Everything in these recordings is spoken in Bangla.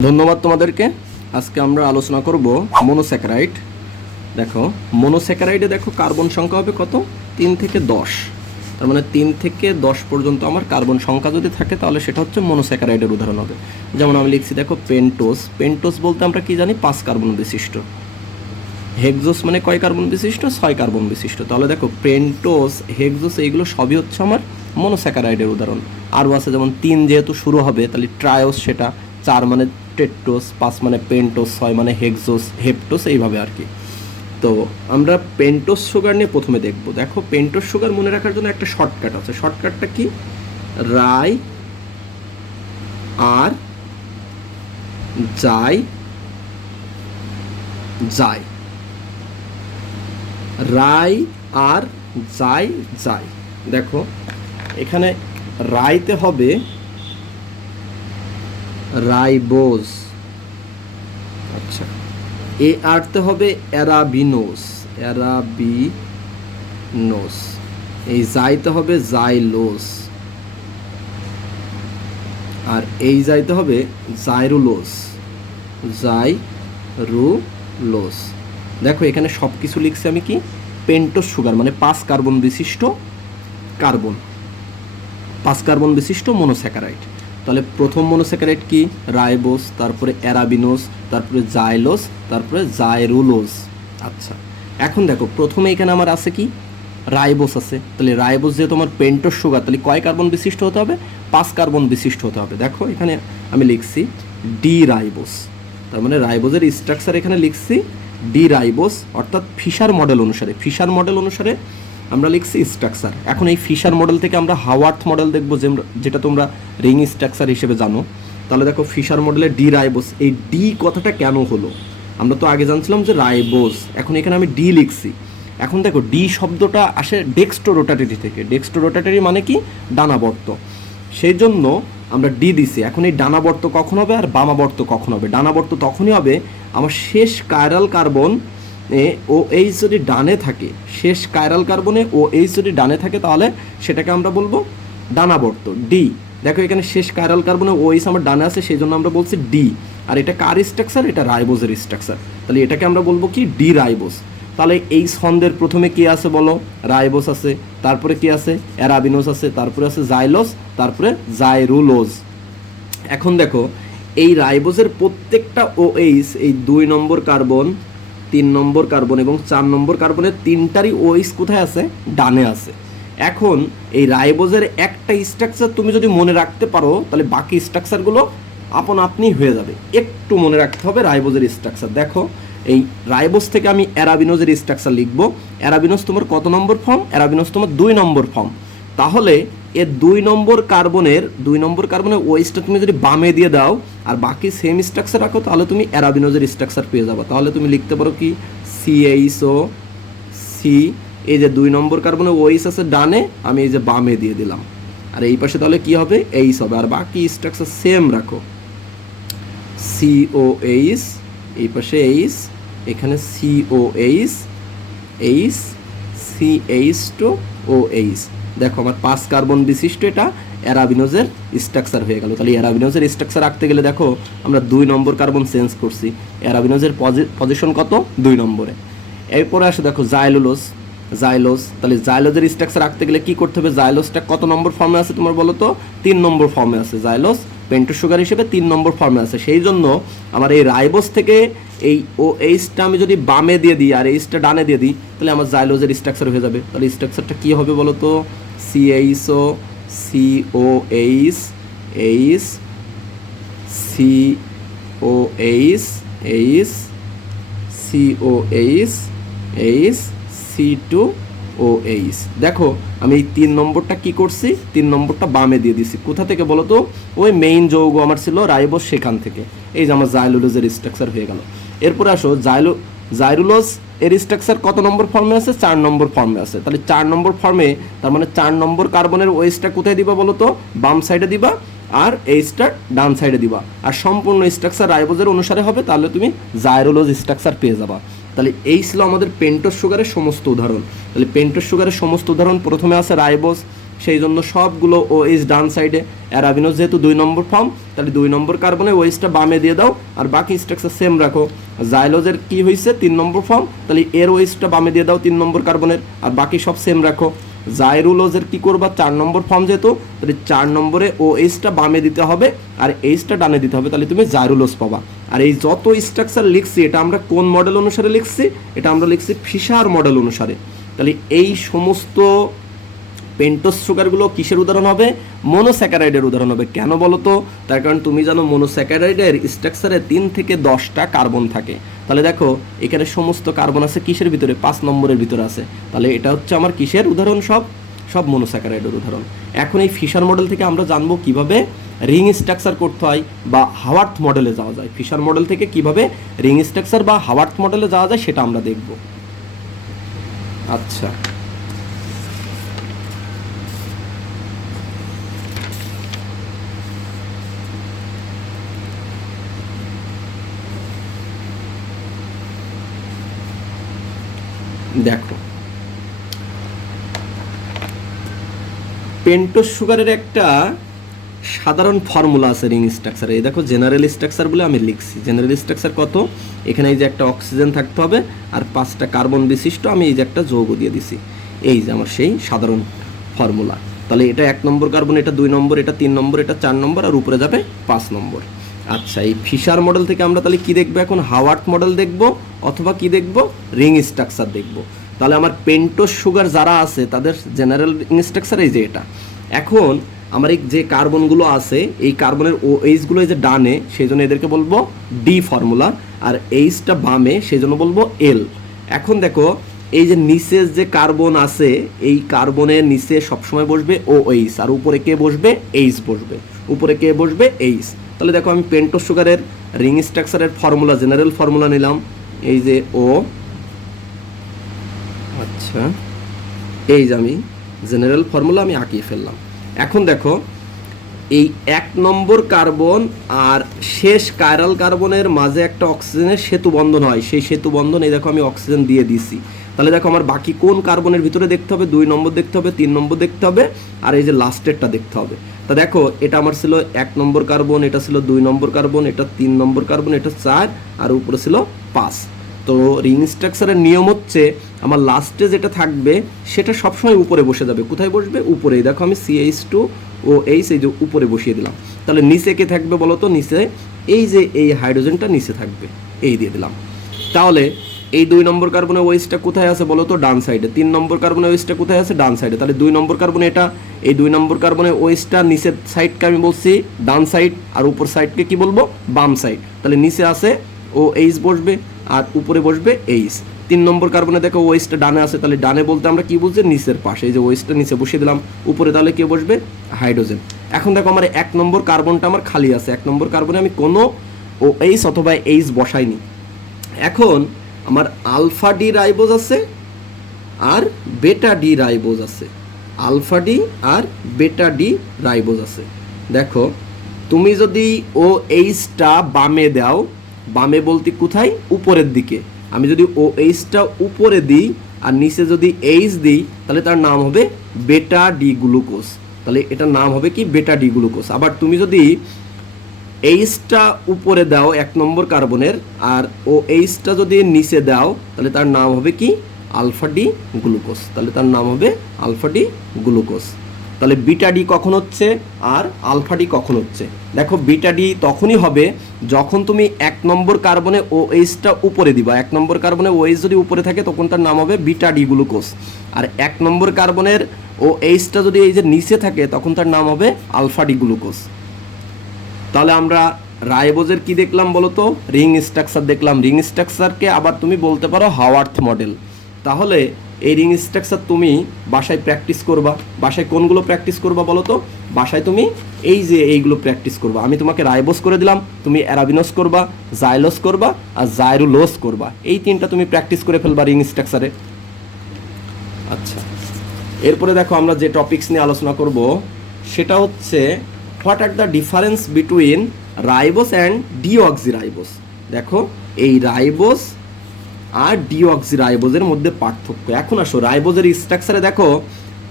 ধন্যবাদ তোমাদেরকে। আজকে আমরা আলোচনা করব মনোস্যাকারাইড। দেখো মনোস্যাকারাইডে দেখো কার্বন সংখ্যা হবে কত, 3 থেকে 10। তার মানে 3 থেকে 10 পর্যন্ত আমার কার্বন সংখ্যা যদি থাকে তাহলে সেটা হচ্ছে মনোস্যাকারাইডের উদাহরণ হবে। যেমন আমি লিখছি দেখো পেন্টোজ। পেন্টোজ বলতে আমরা কি জানি, 5 কার্বন বিশিষ্ট। হেক্সোস মানে কয় কার্বন বিশিষ্ট, 6 কার্বন বিশিষ্ট। তাহলে দেখো পেন্টোজ, হেক্সোস এইগুলো সবই হচ্ছে আমার মনোস্যাকারাইডের উদাহরণ। আরও আছে যেমন 3 যেহেতু শুরু হবে তাহলে ট্রায়োস, সেটা 4 মানে টেট্টোস, 5 মানে পেন্টোস, 6 মানে হেক্সোস, হেপ্টোস, এইভাবে আর কি। তো আমরা পেন্টোস সুগার নিয়ে প্রথমে দেখব। দেখো পেন্টোস সুগার মনে রাখার জন্য একটা শর্টকাট আছে। শর্টকাটটা কি, রাই আর যাই যাই, রাই আর যাই যাই। দেখো এখানে রাইতে হবে রাইবোজ, আচ্ছা। এ আরতে হবে অ্যারাবিনোস, অ্যারাবিনোস। এই যাইতে হবে জাইলোস, আর এই যাইতে হবে জাইরুলোস, জাইরুলোস। দেখো এখানে সব কিছু লিখছি আমি কি, পেন্টোস সুগার মানে 5 কার্বন বিশিষ্ট কার্বন, 5 কার্বন বিশিষ্ট মনোস্যাকারাইড। তাহলে প্রথম মনোস্যাকারাইড কি, রাইবোস, তারপরে অ্যারাবিনোস, তারপরে জাইলোস, তারপরে জাইরুলোস। আচ্ছা এখন দেখো প্রথমে এখানে আমার আছে কি, রাইবোস আছে। তাহলে রাইবোস যেহেতু আমার পেন্টোস সুগার, তাহলে কয় কার্বন বিশিষ্ট হতে হবে, 5 কার্বন বিশিষ্ট হতে হবে। দেখো এখানে আমি লিখছি ডি রাইবোস, তার মানে রাইবোজের স্ট্রাকচার এখানে লিখছি ডি রাইবোস, অর্থাৎ ফিশার মডেল অনুসারে। ফিশার মডেল অনুসারে আমরা লিখছি স্ট্রাকচার। এখন এই ফিশার মডেল থেকে আমরা হাওয়ার্থ মডেল দেখবো, যেটা তোমরা রিং স্ট্রাকচার হিসেবে জানো। তাহলে দেখো ফিশার মডেলে ডি রাইবোস, এই ডি কথাটা কেন হলো, আমরা তো আগে জানছিলাম যে রাইবোস, এখন এখানে আমি ডি লিখছি। এখন দেখো ডি শব্দটা আসে ডেক্সট্রোরোটাটরি থেকে। ডেক্সট্রোরোটাটরি মানে কি, ডানাবর্ত, সেই জন্য আমরা ডি দিছি। এখন এই ডানাবর্ত কখন হবে আর বামাবর্ত কখন হবে? ডানাবর্ত তখনই হবে আমার শেষ কাইরাল কার্বন ও এইচ যদি ডানে থাকে, শেষ কাইরাল কার্বনে ও এইচ যদি ডানে থাকে তাহলে সেটাকে আমরা বলবো ডানাবর্ত, ডি। দেখো এখানে শেষ কাইরাল কার্বনে ও এইচ আমার ডানে আছে, সেই জন্য আমরা বলছি ডি। আর এটা কার স্ট্রাকচার, এটা রাইবোজের স্ট্রাকচার, তাহলে এটাকে আমরা বলবো কি, ডি রাইবোস। তাহলে এই ছন্দের প্রথমে কি আছে বলো, রাইবোস আছে, তারপরে কি আছে, অ্যারাবিনোস আছে, তারপরে আছে জাইলোস, তারপরে জাইরুলোজ। এখন দেখো এই রাইবোজের প্রত্যেকটা OH, এই 2 নম্বর কার্বন, 3 নম্বর কার্বন এবং 4 নম্বর কার্বনের তিনটারই OH কোথায় আছে, ডানে আছে। এখন এই রাইবোজের একটা স্ট্রাকচার তুমি যদি মনে রাখতে পারো তাহলে বাকি স্ট্রাকচারগুলো আপন আপনিই হয়ে যাবে। একটু মনে রাখতে হবে রাইবোজের স্ট্রাকচার। দেখো এই রাইবোজ থেকে আমি অ্যারাবিনোজের স্ট্রাকচার লিখবো। অ্যারাবিনোজ তোমার কত নম্বর ফর্ম, অ্যারাবিনোজ তোমার 2 নম্বর ফর্ম। তাহলে এর 2 নম্বর কার্বনের ওএইচটা তুমি যদি বামে দিয়ে দাও আর বাকি সেম স্ট্রাকচার রাখো তাহলে তুমি অ্যারাবিনোজের স্ট্রাকচার পেয়ে যাবে। তাহলে তুমি লিখতে পারো কি, CHO সি, এই যে 2 নম্বর কার্বনে ওএইচ আছে ডানে, আমি এই যে বামে দিয়ে দিলাম। আর এই পাশে তাহলে কি হবে, এইচ হবে। আর বাকি স্ট্রাকচার সেম রাখো, COH, এই পাশে এইচ, এখানে COH, এইচ, CH2OH। দেখো আমার 5 কার্বন বিশিষ্ট এটা অ্যারাবিনোজের স্ট্রাকচার হয়ে গেল। তাহলে অ্যারাবিনোজের স্ট্রাকচার রাখতে গেলে দেখো আমরা 2 নম্বর কার্বন চেঞ্জ করছি, অ্যারাবিনোজের পজিশন কত, 2 নম্বরে। এরপরে আসে দেখো জাইলুলোজ, জাইলোস। তাহলে জাইলোজের স্ট্রাকচার রাখতে গেলে কি করতে হবে, জাইলোসটা কত নম্বর ফর্মে আছে তোমার বলো তো, 3 নম্বর ফর্মে আছে। জাইলোস পেন্টোস সুগার হিসেবে 3 নম্বর ফর্মে আছে। সেই জন্য আমার এই রাইবোস থেকে এই OHটা আমি যদি বামে দিয়ে দিই আর এইচটা ডানে দিয়ে দিই তাহলে আমার জাইলোজের স্ট্রাকচার হয়ে যাবে। তাহলে স্ট্রাকচারটা কী হবে বলো তো, CHO COH, H, COH, H, COH, H, C2OH। দেখো আমি এই 3 নম্বরটা কি করছি, 3 নম্বরটা বামে দিয়ে দিছি। কোথা থেকে বলো তো, ওই মেইন যৌগ আমার ছিল রাইবোস, সেখান থেকে। এই যে আমার জাইলুলোজের স্ট্রাকচার হয়ে গেল। এরপরে আসো জাইরুলোজ, এর স্ট্রাকচার কত নম্বর ফর্মে আছে, 4 নম্বর ফর্মে আছে। তাহলে 4 নম্বর ফর্মে, তার মানে 4 নম্বর কার্বনের ওএইচটা কোথায় দিবা বলো তো, বাম সাইডে দিবা, আর এইচটা ডান সাইডে দিবা। আর সম্পূর্ণ স্ট্রাকচার রাইবোজের অনুসারে হবে, তাহলে তুমি জাইরুলোজ স্ট্রাকচার পেয়ে যাবা। তাহলে এই ছিল আমাদের পেন্টোস সুগারের সমস্ত উদাহরণ। তাহলে পেন্টোস সুগারের সমস্ত উদাহরণ, প্রথমে আছে রাইবোস, সেই জন্য সবগুলো OH ডান সাইডে, অ্যারাবিনোজ যেহেতু 2 নম্বর ফর্ম, তাহলে 2 নম্বর কার্বনে OHটা বামে দিয়ে দাও, আর বাকি স্ট্রাকচার সেম রাখো। জাইলোজের কি হয়েছে 3 নম্বর ফর্ম, তাহলে এর OHটা বামে দিয়ে দাও 3 নম্বর কার্বনের, আর বাকি সব সেম রাখো। জাইরুলোজের কি করবা 4 নম্বর ফর্ম যেহেতু, তাহলে 4 নম্বরে OHটা বামে দিতে হবে আর Hটা ডানে দিতে হবে, তাহলে তুমি জাইরুলোজ পাবা। আর এই যত স্ট্রাকচার লিখছি এটা আমরা কোন মডেল অনুসারে লিখছি, এটা আমরা লিখছি ফিশার মডেল অনুসারে। তাহলে এই সমস্ত পেন্টোজ সুগারগুলো কিসের উদাহরণ হবে? মনোস্যাকারাইডের উদাহরণ হবে। কেন বলো তো? তার কারণ তুমি জানো মনোস্যাকারাইডের স্ট্রাকচারে 3 থেকে 10টা কার্বন থাকে। তাহলে দেখো এখানে সমস্ত কার্বন আছে কিসের ভিতরে? 5 নম্বরের ভিতরে আছে। তাহলে এটা হচ্ছে আমার কিসের উদাহরণ? সব মনোস্যাকারাইডের উদাহরণ। এখন এই ফিশার মডেল থেকে আমরা জানবো কিভাবে রিং স্ট্রাকচার করতে হয় বা হাওয়ার্থ মডেলে যাওয়া যায়। ফিশার মডেল থেকে কিভাবে রিং স্ট্রাকচার বা হাওয়ার্থ মডেলে যাওয়া যায় সেটা আমরা দেখব। আচ্ছা, দেখো পেন্টোজ সুগারের একটা সাধারণ ফর্মুলা আছে রিং স্ট্রাকচারে। এই দেখো জেনারেল স্ট্রাকচার বলে আমি লিখছি। জেনারেল স্ট্রাকচার কত? এখানে এই যে একটা অক্সিজেন থাকতে হবে আর 5টা কার্বন বিশিষ্ট আমি এই যে একটা যৌগ দিয়ে দিছি। এই যে আমার সেই সাধারণ ফর্মুলা। তাহলে এটা 1 নম্বর কার্বন, এটা 2 নম্বর, এটা 3 নম্বর, এটা 4 নম্বর, আর উপরে যাবে 5 নম্বর। আচ্ছা, এই ফিশার মডেল থেকে আমরা তাহলে কি দেখবো এখন? হাওয়ার্থ মডেল দেখবো অথবা কি দেখবো? রিং স্ট্রাকচার দেখবো। তাহলে আমার পেন্টোজ সুগার যারা আছে তাদের জেনারেল রিং স্ট্রাকচার এই যে এটা। এখন আমার এই যে কার্বনগুলো আছে এই কার্বনের OH-গুলো এই যে ডানে, সেই জন্য এদেরকে বলবো ডি ফর্মুলা, আর Hটা বামে সেই জন্য বলবো এল। এখন দেখো এই যে নিচে যে কার্বন আছে এই কার্বনের নিচে সবসময় বসবে OH, আর উপরে কে বসবে? H বসবে। উপরে কে বসবে? H। তাহলে দেখো আমি পেন্টোজ সুগারের রিং স্ট্রাকচারের ফর্মুলা, জেনারেল ফর্মুলা নিলাম, এই যে O। আচ্ছা, এই যে আমি জেনারেল ফর্মুলা আমি আঁকিয়ে ফেললাম। এখন দেখো এই 1 নম্বর কার্বন আর শেষ কাইরাল কার্বনের মাঝে একটা অক্সিজেনের সেতু বন্ধন হয়, সেই সেতু বন্ধন এই দেখো আমি অক্সিজেন দিয়ে দিছি। তাহলে দেখো আমার বাকি কোন কার্বনের ভিতরে দেখতে হবে? 2 নম্বর দেখতে হবে, 3 নম্বর দেখতে হবে, আর এই যে লাস্টেরটা দেখতে হবে। তা দেখো এটা আমার ছিল 1 নম্বর কার্বন, এটা ছিল 2 নম্বর কার্বন, এটা 3 নম্বর কার্বন, এটা 4, আর উপরে ছিল 5। তো রিং স্ট্রাকচারের নিয়ম হচ্ছে আমার লাস্টে যেটা থাকবে সেটা সবসময় উপরে বসে যাবে। কোথায় বসবে? উপরে। দেখো আমি CH2OH এই যে উপরে বসিয়ে দিলাম। তাহলে নিচে কে থাকবে বলো তো? নিচে এই যে এই হাইড্রোজেনটা নিচে থাকবে, এই দিয়ে দিলাম। তাহলে এই 2 নম্বর কার্বনের OH-টা কোথায় আছে বলো তো? ডান সাইডে। 3 নম্বর কার্বনের OH-টা কোথায় আছে? ডান সাইডে। তাহলে 2 নম্বর কার্বনে এটা, এই 2 নম্বর কার্বনের OH-টা নিচের সাইডকে আমি বলছি ডান সাইড, আর উপর সাইডকে কি বলবো? বাম সাইড। তাহলে নিচে আছে OH বসবে আর উপরে বসবে H। 3 নম্বর কার্বনে দেখো OH-টা ডানে আছে, তাহলে ডানে বলতে আমরা কি বুঝছি? নিচের পাশে। এই যে OH-টা নিচে বসিয়ে দিলাম, উপরে তাহলে কে বসবে? হাইড্রোজেন। এখন দেখো আমার 1 নম্বর কার্বনটা আমার খালি আছে। 1 নম্বর কার্বনে আমি কোনো OH অথবা H বসাইনি। এখন আমার আলফা ডি রাইবোজ আছে আর বেটা ডি রাইবোজ আছে। আলফা ডি আর বেটা ডি রাইবোজ আছে। দেখো তুমি যদি OH-টা বামে দাও, বামে বলতে কোথায়? উপরের দিকে। আমি যদি OH-টা উপরে দিই আর নিচে যদি H দিই তাহলে তার নাম হবে বেটা ডি গ্লুকোজ। তাহলে এটার নাম হবে কি? বেটা ডি গ্লুকোজ। আবার তুমি যদি H-টা উপরে দাও 1 নম্বর কার্বনের আর OH-টা যদি নিচে দাও তাহলে তার নাম হবে কি? Alpha D glucose. তাহলে তার নাম হবে আলফা ডি গ্লুকোজ। তাহলে বিটা ডি কখন হচ্ছে আর আলফা ডি কখন হচ্ছে? দেখো বিটা ডি তখনই হবে যখন তুমি 1 নম্বর কার্বনে OH-টা উপরে দিবা। 1 নম্বর কার্বনে OH যদি উপরে থাকে তখন তার নাম হবে বিটা ডি গ্লুকোজ। আর 1 নম্বর কার্বনের OH-টা যদি এই যে নিচে থাকে তখন তার নাম হবে আলফা ডি গ্লুকোজ। তাহলে আমরা রাইবোজের কি দেখলাম বলো তো? রিং স্ট্রাকচার দেখলাম। রিং স্ট্রাকচারকে আবার তুমি বলতে পারো হাওয়ার্থ মডেল। তাহলে এই রিং স্ট্রাকচার তুমি বাসায় প্র্যাকটিস করবা। বাসায় কোনগুলো প্র্যাকটিস করবা বলো তো? বাসায় তুমি এই যে এইগুলো প্র্যাকটিস করবা। আমি তোমাকে রাইবোজ করে দিলাম, তুমি অ্যারাবিনোজ করবা, জাইলোজ করবা আর জাইরুলোজ করবা। এই 3টা তুমি প্র্যাকটিস করে ফেলবা রিং স্ট্রাকচারে। আচ্ছা, এরপরে দেখো আমরা যে টপিকস নিয়ে আলোচনা করব সেটা হচ্ছে what are the difference between ribose and deoxyribose. দেখো এই রাইবোজ আর ডিঅক্সিরাইবোজের মধ্যে পার্থক্য। এখন আসো রাইবোজের স্ট্রাকচারে দেখো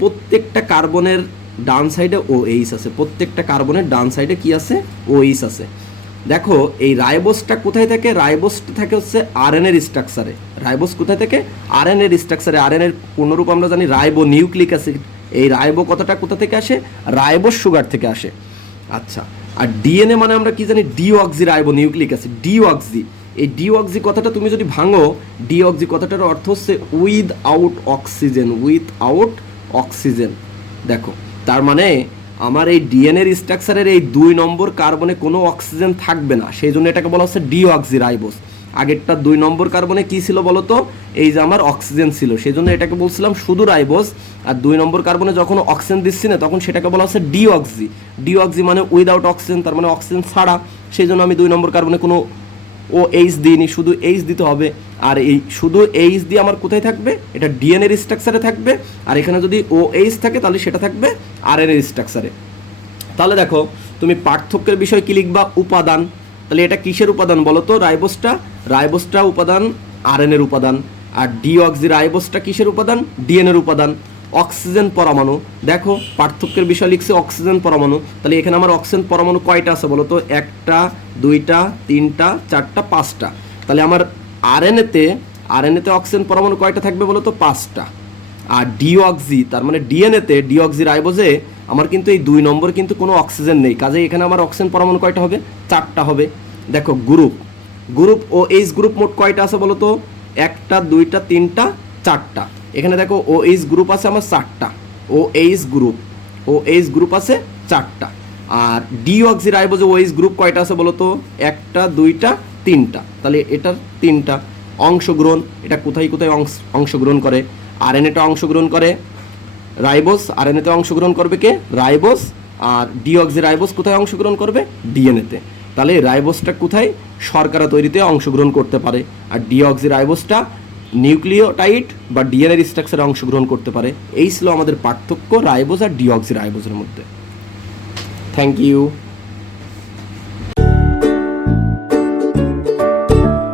প্রত্যেকটা কার্বনের ডান সাইডে OH আছে, প্রত্যেকটা কার্বনের ডান সাইডে কি আছে? OH আছে। দেখো এই রাইবোসটা কোথায় থাকে? রাইবোসটা থাকে হচ্ছে আরএনএর স্ট্রাকচারে। রাইবোস কোথায় থাকে? আরএনএর স্ট্রাকচারে। আরএনএর পূর্ণরূপ আমরা জানি রাইবো নিউক্লিক অ্যাসিড। এই রাইবো কথাটা কোথা থেকে আসে? রাইবোস সুগার থেকে আসে। আচ্ছা, আর ডিএনএ মানে আমরা কি জানি? Deoxy ribo nucleic acid, deoxy. এই ডিঅক্সি কথাটা তুমি যদি ভাঙো, ডিঅক্সি কথাটার অর্থ হচ্ছে with out oxygen, with out oxygen. দেখো তার মানে আমার এই ডিএনএর স্ট্রাকচারের এই 2 নম্বর কার্বনে কোনো অক্সিজেন থাকবে না, সেই জন্য এটাকে বলা হচ্ছে ডিঅক্সি রাইবোস। আগেরটা 2 নম্বর কার্বনে কি ছিল বলো তো? এই যে আমার অক্সিজেন ছিল, সেই জন্য এটাকে বলছিলাম শুধু রাইবোস। আর 2 নম্বর কার্বনে যখন অক্সিজেন দিচ্ছি না, তখন সেটাকে বলা হচ্ছে ডিঅক্সি। ডিঅক্সি মানে উইদাউট অক্সিজেন, তার মানে অক্সিজেন ছাড়া। সেই জন্য আমি 2 নম্বর কার্বনে কোনো OH দিইনি, শুধু H দিতে হবে। আর এই শুধু H দিয়ে আমার কোথায় থাকবে? এটা ডিএনএর স্ট্রাকচারে থাকবে। আর এখানে যদি OH থাকে তাহলে সেটা থাকবে আরএনএর স্ট্রাকচারে। তাহলে দেখো তুমি পার্থক্যের বিষয় কি লিখবা? উপাদান। তাহলে এটা কিসের উপাদান বলো তো? রাইবোসটা উপাদান আরএনএর উপাদান। আর ডিঅক্সি রাইবোসটা কিসের উপাদান? ডিএনএর উপাদান। অক্সিজেন পরমাণু, দেখো পার্থক্যের বিষয় লিখছে অক্সিজেন পরমাণু। তাহলে এখানে আমার অক্সিজেন পরমাণু কয়টা আছে বলো তো? 1টা 2টা 3টা 4টা 5টা। তাহলে আমার আরএনএতে অক্সিজেন পরমাণু কয়টা থাকবে বলো তো? 5টা। আর ডিঅক্সি তার মানে ডিঅক্সি রাইবোজে আমার কিন্তু এই 2 নম্বর কিন্তু কোনো অক্সিজেন নেই, কাজে এখানে আমার অক্সিজেন পরমাণু কয়টা হবে? 4টা হবে। দেখো গ্রুপ OH গ্রুপ মোট কয়টা আছে বলো তো? 1টা 2টা 3টা 4টা। এখানে দেখো OH গ্রুপ আছে আমার 4টা। OH গ্রুপ আছে 4টা। আর ডিঅক্সি রাইবোজে OH গ্রুপ কয়টা আছে বলো তো? 1টা 2টা 3টা। তাহলে এটার 3টা। অংশগ্রহণ, এটা কোথায় কোথায় অংশগ্রহণ করে? আরএনএটা অংশগ্রহণ করে রাইবোস, আরএনএতে অংশগ্রহণ করবে কে? রাইবোস। আর ডিঅক্সি রাইবোস কোথায় অংশগ্রহণ করবে? ডিএনএতে। তাহলে রাইবোসটা কোথায়? শর্করা তৈরিতে অংশগ্রহণ করতে পারে। আর ডিঅক্সি রাইবোসটা নিউক্লিওটাইড বা ডিএনএর স্ট্রাকচারে অংশগ্রহণ করতে পারে। এই ছিল আমাদের পার্থক্য রাইবোস আর ডিঅক্সি রাইবোসের মধ্যে। Thank you.